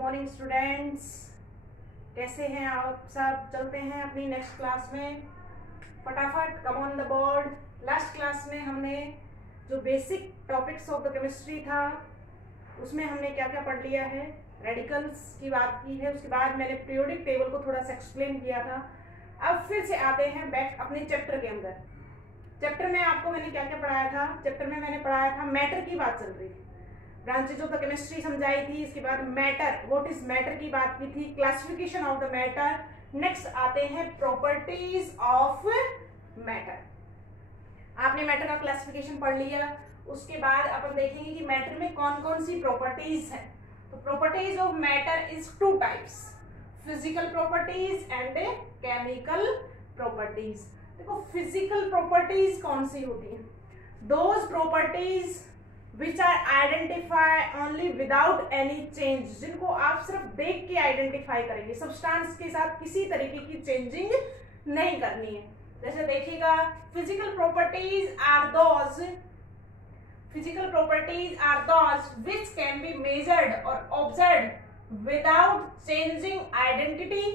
Morning students, कैसे हैं आप सब। चलते हैं अपनी नेक्स्ट क्लास में फटाफट। Come on the board. Last class में हमने जो basic topics of the chemistry था उसमें हमने क्या क्या पढ़ लिया है। रेडिकल्स की बात की है, उसके बाद मैंने पीरियोडिक टेबल को थोड़ा सा एक्सप्लेन किया था। अब फिर से आते हैं बैक अपने चैप्टर के अंदर। चैप्टर में आपको मैंने क्या क्या पढ़ाया था। चैप्टर में मैंने पढ़ाया था मैटर की बात चल रही थी, ब्रांचेज ऑफ द केमिस्ट्री समझाई थी। इसके बाद मैटर, व्हाट इज मैटर की बात की थी, classification of the matter. Next आते हैं प्रॉपर्टीज ऑफ मैटर। आपने मैटर का क्लासिफिकेशन पढ़ लिया। उसके बाद अपन देखेंगे कि मैटर में कौन कौन सी प्रॉपर्टीज है। तो properties of matter is two types, physical properties and chemical properties. देखो फिजिकल प्रॉपर्टीज कौन सी होती है, those properties which are identify only without any change, जिनको आप सिर्फ देख के आइडेंटिफाई करेंगे, सब्सटेंस के साथ किसी तरीके की चेंजिंग नहीं करनी है। जैसे देखिएगा, physical properties are those which can be measured or observed without changing identity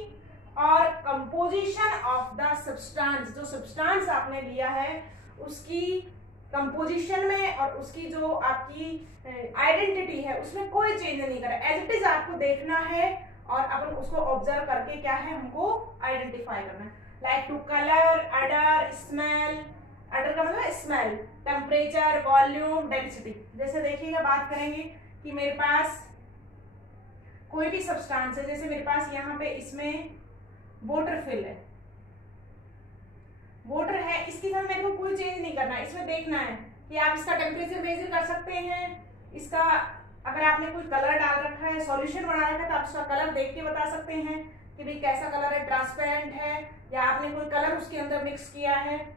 और composition of the substance। जो substance आपने लिया है उसकी कंपोजिशन में और उसकी जो आपकी आइडेंटिटी है उसमें कोई चेंज नहीं करा, एज इट इज आपको देखना है और अपन उसको ऑब्जर्व करके क्या है हमको आइडेंटिफाई करना है। Like to colour, odour, smell. Odour का मतलब स्मेल, टेम्परेचर, वॉल्यूम, डेंसिटी। जैसे देखिएगा, बात करेंगे कि मेरे पास कोई भी सब्सटेंस है, जैसे मेरे पास यहाँ पे इसमें वाटर फिल है, वाटर है, इसकी तरह मेरे को कोई चेंज नहीं करना है। इसमें देखना है कि आप इसका टेम्परेचर मेजर कर सकते हैं, इसका अगर आपने कोई कलर डाल रखा है, सॉल्यूशन बना रखा है, तो आप उसका कलर देख के बता सकते हैं कि भाई कैसा कलर है, ट्रांसपेरेंट है या आपने कोई कलर उसके अंदर मिक्स किया है।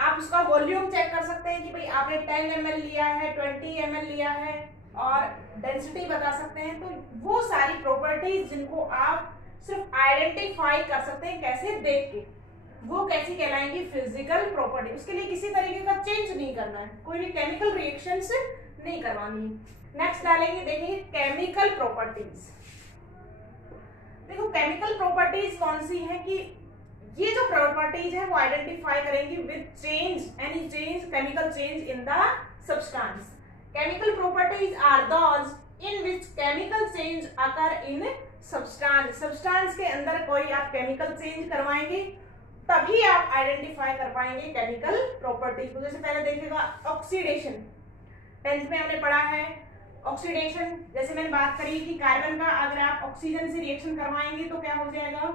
आप उसका वॉल्यूम चेक कर सकते हैं कि भाई आपने 10 ml लिया है, 20 ml लिया है, और डेंसिटी बता सकते हैं। तो वो सारी प्रॉपर्टीज जिनको आप सिर्फ आइडेंटिफाई कर सकते हैं, कैसे देख के, वो कैसी कहलाएंगी, फिजिकल प्रॉपर्टी। उसके लिए किसी तरीके का चेंज नहीं करना है, कोई भी केमिकल रिएक्शंस नहीं करवानी है। नेक्स्ट डालेंगे, देखेंगे केमिकल प्रॉपर्टीज। देखो केमिकल प्रॉपर्टीज कौन सी है कि ये जो प्रॉपर्टीज है वो आइडेंटिफाई करेंगी with change, any change, chemical change in the substance. Chemical properties are those in which chemical change occur in substance. Substance के अंदर कोई आप केमिकल चेंज करवाएंगे तभी आप आइडेंटिफाई कर पाएंगे केमिकल प्रॉपर्टीज को। जैसे पहले देखिएगा ऑक्सीडेशन, 10th में हमने पढ़ा है ऑक्सीडेशन। जैसे मैंने बात करी कि कार्बन का अगर आप ऑक्सीजन से रिएक्शन करवाएंगे तो क्या हो जाएगा,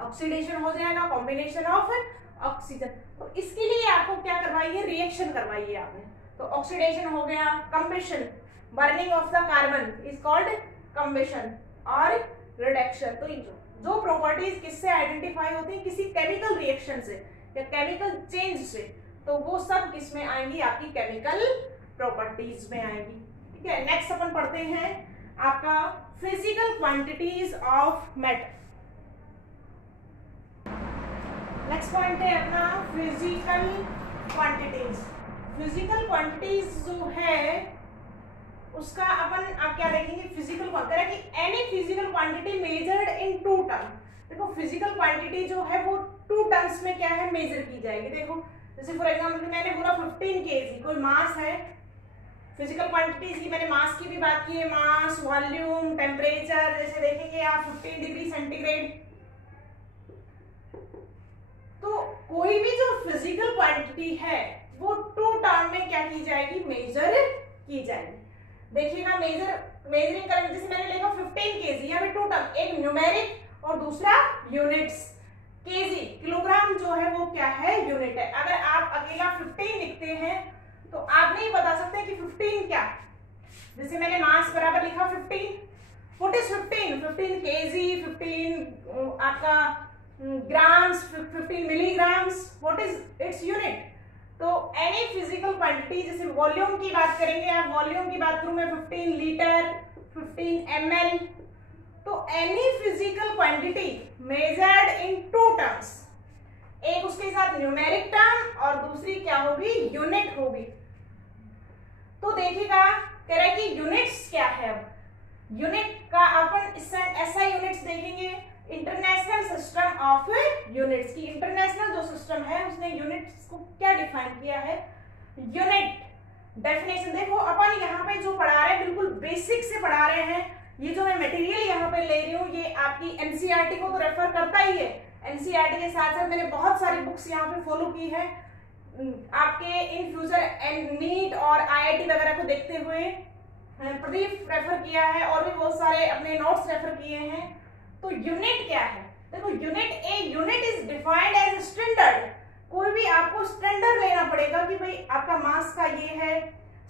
ऑक्सीडेशन हो जाएगा, कॉम्बिनेशन ऑफ ऑक्सीजन। तो इसके लिए आपको क्या करवाइए, रिएक्शन करवाइए आपने। तो ऑक्सीडेशन हो गया, कंबेशन, burning of the carbon is called कंबेशन, और रिडक्शन। तो जो प्रॉपर्टीज किससे आइडेंटिफाई होती है, किसी केमिकल रिएक्शन से या केमिकल चेंज से, तो वो सब किस में आएंगी, आपकी केमिकल प्रॉपर्टीज में आएंगी। ठीक है, नेक्स्ट अपन पढ़ते हैं आपका physical quantities of matter. Next point है अपना फिजिकल क्वांटिटीज। फिजिकल क्वांटिटीज जो है उसका अपन आप क्या देखेंगे, physical quantity, any physical quantity measured in 2 term. देखो फिजिकल क्वांटिटी जो है वो 2 टर्म्स में क्या है, मेजर की जाएगी। देखो जैसे फॉर एग्जांपल मैंने पूरा 15 kg कोई मास है, फिजिकल क्वांटिटीज की मैंने मास की भी बात की है, मास, वॉल्यूम, टेम्परेचर। जैसे देखेंगे आप 15 डिग्री सेंटीग्रेड, तो कोई भी जो फिजिकल क्वांटिटी है वो 2 टर्म में क्या की जाएगी, मेजर की जाएगी। देखिएगा मेजरिंग करेंगे, जैसे मैंने लिखा 15 kg, यहाँ पे 2 टर्म, एक न्यूमेरिक और दूसरा यूनिट्स। केजी किलोग्राम जो है वो क्या है, यूनिट है। अगर आप अकेला 15 लिखते हैं तो आप नहीं बता सकते कि 15 क्या। जैसे मैंने मास बराबर लिखा 15, व्हाट इज 15, 15 kg, 15 आपका grams, 15 milligrams, what is its unit. तो एनी फिजिकल क्वांटिटी, जैसे वॉल्यूम की बात करेंगे आप, वॉल्यूम की बात करूं मैं 15 लीटर, 15 ml। तो any physical quantity measured in 2 terms, एक उसके साथ न्यूमेरिक टर्म और दूसरी क्या होगी, यूनिट होगी। तो देखिएगा कह रहे हैं कि यूनिट्स क्या है। अब यूनिट का अपन ऐसा यूनिट्स देखेंगे, इंटरनेशनल सिस्टम ऑफ यूनिट्स की। इंटरनेशनल जो सिस्टम है उसने यूनिट्स को क्या डिफाइन किया है। यूनिट डेफिनेशन देखो, अपन यहाँ पे जो पढ़ा रहे हैं बिल्कुल बेसिक से पढ़ा रहे हैं। ये जो मैं मटेरियल यहाँ पे ले रही हूँ ये आपकी एनसीईआरटी को तो रेफर करता ही है। एनसीईआरटी के साथ साथ मैंने बहुत सारी बुक्स यहाँ पे फॉलो की है आपके इन फ्यूचर एंड नीट और आईआईटी वगैरह को देखते हुए। प्रदीप रेफर किया है और भी बहुत सारे अपने नोट्स रेफर किए हैं। तो यूनिट क्या है, देखो unit is defined as standard. कोई भी आपको स्टैंडर्ड लेना पड़ेगा कि भाई आपका मास का ये है,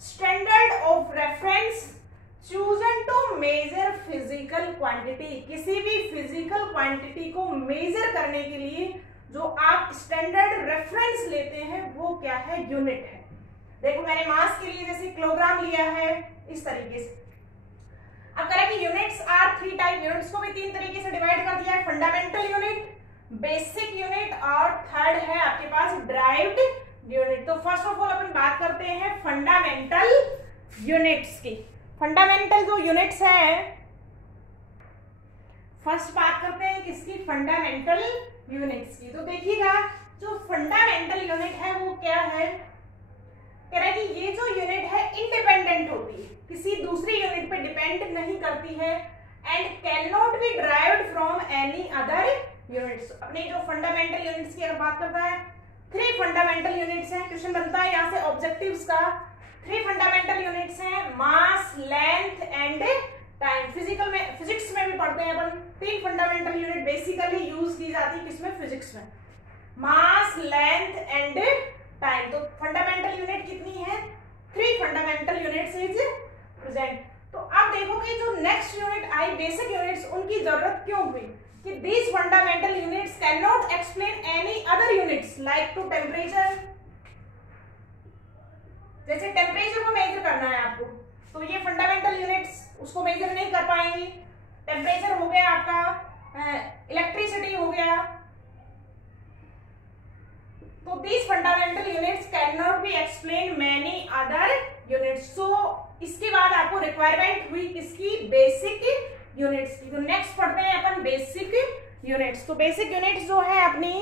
standard of reference chosen to measure physical quantity. किसी भी फिजिकल क्वांटिटी को मेजर करने के लिए जो आप स्टैंडर्ड रेफरेंस लेते हैं वो क्या है, यूनिट है। देखो मैंने मास के लिए जैसे किलोग्राम लिया है इस तरीके से। अब करें कि यूनिट्स आर 3 टाइप, यूनिट्स को भी 3 तरीके से डिवाइड कर दिया है, फंडामेंटल यूनिट, बेसिक यूनिट और थर्ड है आपके पास डिराइव्ड यूनिट। तो फर्स्ट ऑफ ऑल अपन बात करते हैं फंडामेंटल यूनिट्स की। फंडामेंटल जो यूनिट्स है, फर्स्ट बात करते हैं किसकी, फंडामेंटल यूनिट्स की। तो देखिएगा जो फंडामेंटल यूनिट है वो क्या है, कह रहा है कि ये जो यूनिट है इंडिपेंडेंट होती है, किसी दूसरी यूनिट पे डिपेंड नहीं करती है and can not be derived from any other units. अपने जो फंडामेंटल यूनिट्स की अगर बात करता है, 3 फंडामेंटल यूनिट्स हैं। क्वेश्चन बनता है यहाँ से ऑब्जेक्टिव्स का। 3 फंडामेंटल यूनिट्स हैं, मास, लेंथ एंड टाइम। फिजिक्स में भी पढ़ते हैं अपन। 3 फंडामेंटल यूनिट बेसिकली यूज की जाती है किसमें, फिजिक्स में, मास, लेंथ एंड टाइम। तो फंडामेंटल यूनिट कितनी है, 3 फंडामेंटल यूनिट्स इज प्रेजेंट। तो अब देखो कि जो नेक्स्ट यूनिट आई बेसिक यूनिट्स, उनकी जरूरत क्यों हुई कि these fundamental units cannot explain any other units like to temperature। जैसे टेम्परेचर को मेजर करना है आपको, तो ये फंडामेंटल यूनिट्स उसको मेजर नहीं कर पाएंगी। टेम्परेचर हो गया आपका, इलेक्ट्रिसिटी हो गया। तो these fundamental units cannot be explain many other units। so इसके बाद आपको रिक्वायरमेंट हुई किसकी, बेसिक यूनिट्स की। तो नेक्स्ट पढ़ते हैं अपन बेसिक यूनिट्स। तो बेसिक यूनिट्स जो है अपनी,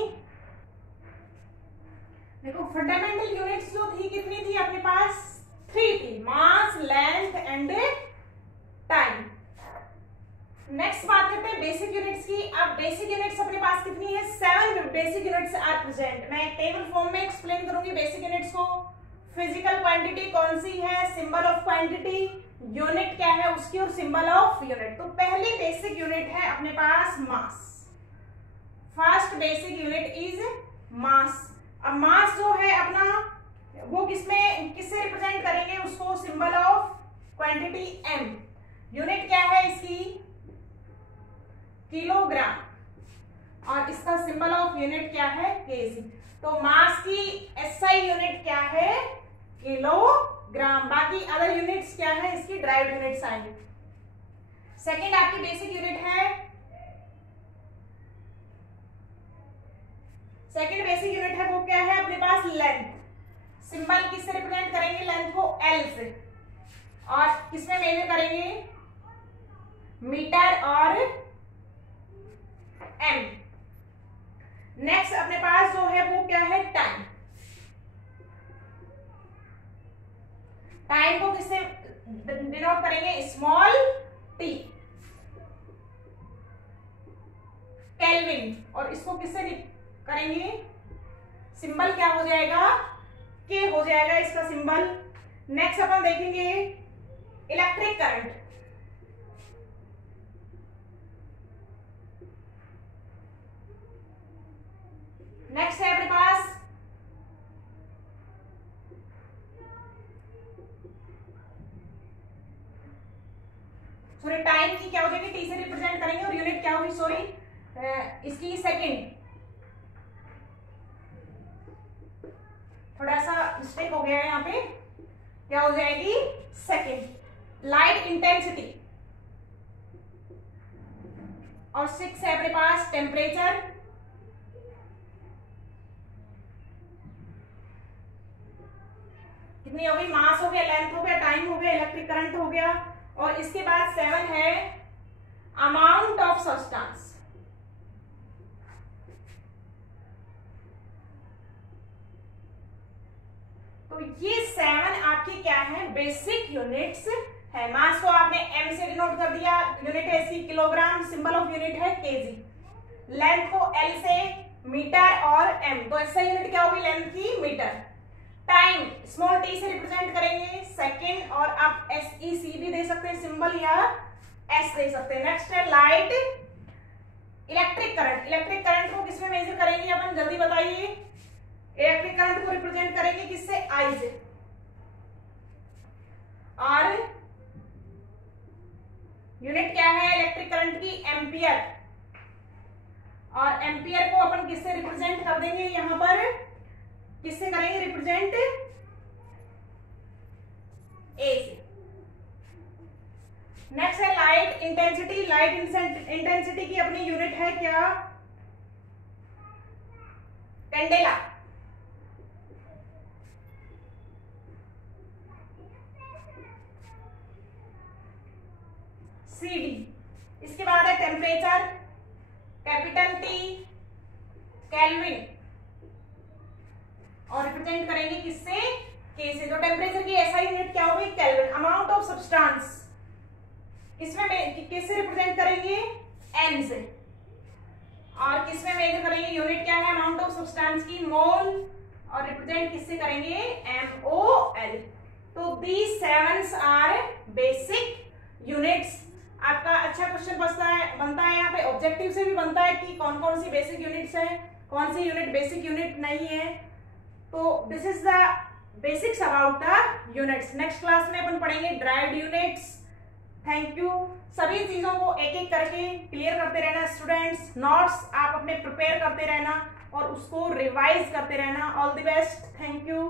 देखो फंडामेंटल यूनिट्स जो थी कितनी थी अपने पास, 3 थी, मास, लेंथ एंड टाइम। नेक्स्ट बात करते हैं बेसिक यूनिट्स की। अब बेसिक यूनिट्स अपने पास कितनी है, 7 बेसिक यूनिट्स आर प्रेजेंट। मैं टेबल फॉर्म में एक्सप्लेन करूंगी बेसिक यूनिट्स को। फिजिकल क्वांटिटी कौन सी है, सिंबल ऑफ क्वांटिटी, यूनिट क्या है उसकी और सिंबल ऑफ यूनिट। तो पहली बेसिक यूनिट है अपने पास mass. First basic unit is mass. अब मास जो है अपना वो किससे रिप्रेजेंट करेंगे उसको, symbol of quantity m। Unit क्या है इसकी, किलोग्राम, और इसका सिंबल ऑफ यूनिट क्या है, केजी। तो मास की एसआई यूनिट क्या है, किलोग्राम। बाकी अदर यूनिट्स क्या है इसकी, डिराइव्ड यूनिट्स आएंगे। सेकंड आपकी बेसिक यूनिट है, सेकंड बेसिक यूनिट है वो क्या है अपने पास, लेंथ। सिंबल किससे रिप्रेजेंट करेंगे, लेंथ को एल से, और किसमें मेजर करेंगे, मीटर और एम। नेक्स्ट अपने पास जो है वो क्या है, टाइम। टाइम को किससे डिनोट करेंगे, स्मॉल टी, केल्विन, और इसको किससे करेंगे, सिंबल क्या हो जाएगा, के हो जाएगा इसका सिंबल। नेक्स्ट अपन देखेंगे इलेक्ट्रिक करंट। नेक्स्ट है अपने पास सॉरी टाइम की क्या हो जाएगी, टी से रिप्रेजेंट करेंगे, और यूनिट क्या होगी, सॉरी इसकी सेकंड, थोड़ा सा मिस्टेक हो गया है यहाँ पे, क्या हो जाएगी, सेकंड। लाइट इंटेंसिटी, और 6 है अपने पास टेम्परेचर। कितनी हो गई, मास हो गया, लेंथ हो गया, टाइम हो गया, इलेक्ट्रिक करंट हो गया, और इसके बाद 7 है अमाउंट ऑफ सब्सटेंस। तो ये 7 आपकी क्या है, बेसिक यूनिट्स है। मास को आपने एम से डिनोट कर दिया, यूनिट है इसकी किलोग्राम, सिंबल ऑफ यूनिट है केजी। लेंथ को एल से, मीटर और एम, तो इससे यूनिट क्या होगी लेंथ की, मीटर। टाइम स्मॉल टी से रिप्रेजेंट करेंगे सेकंड, और आप एस ई सी भी दे सकते हैं सिंबल, या एस दे सकते हैं। नेक्स्ट है light. Electric current, electric current को किसमें मेजर करेंगे अपन, जल्दी बताइए। इलेक्ट्रिक करंट को रिप्रेजेंट करेंगे किससे, आई से। और यूनिट क्या है इलेक्ट्रिक करंट की, एम्पियर। और एम्पियर को अपन किससे रिप्रेजेंट कर देंगे, यहां पर किससे करेंगे रिप्रेजेंट, ए से। नेक्स्ट है लाइट इंटेंसिटी। लाइट इंटेंसिटी की अपनी यूनिट है क्या, कैंडेला। CD। इसके बाद है टेम्परेचर, कैपिटल टी, केल्विन, और रिप्रेजेंट करेंगे किससे, के से। तो टेम्परेचर की ऐसा यूनिट क्या होगी, केल्विन। अमाउंट ऑफ सब्सटेंस इसमें किससे रिप्रेजेंट करेंगे, एन से। और किसमें मेजर करेंगे, यूनिट क्या है अमाउंट ऑफ सब्सटेंस की, मोल, और रिप्रेजेंट किससे करेंगे, MOL। तो दीज 7 आर बेसिक यूनिट्स। आपका अच्छा क्वेश्चन बनता है यहाँ पे, ऑब्जेक्टिव से भी बनता है कि कौन कौन सी बेसिक यूनिट्स है, कौन सी यूनिट बेसिक यूनिट नहीं है। तो this is the basics about the units. Next class में अपन पढ़ेंगे ड्राइव्ड यूनिट्स। Thank you. सभी चीजों को एक एक करके क्लियर करते रहना स्टूडेंट्स। नोट्स आप अपने प्रिपेयर करते रहना और उसको रिवाइज करते रहना। All the best. Thank you.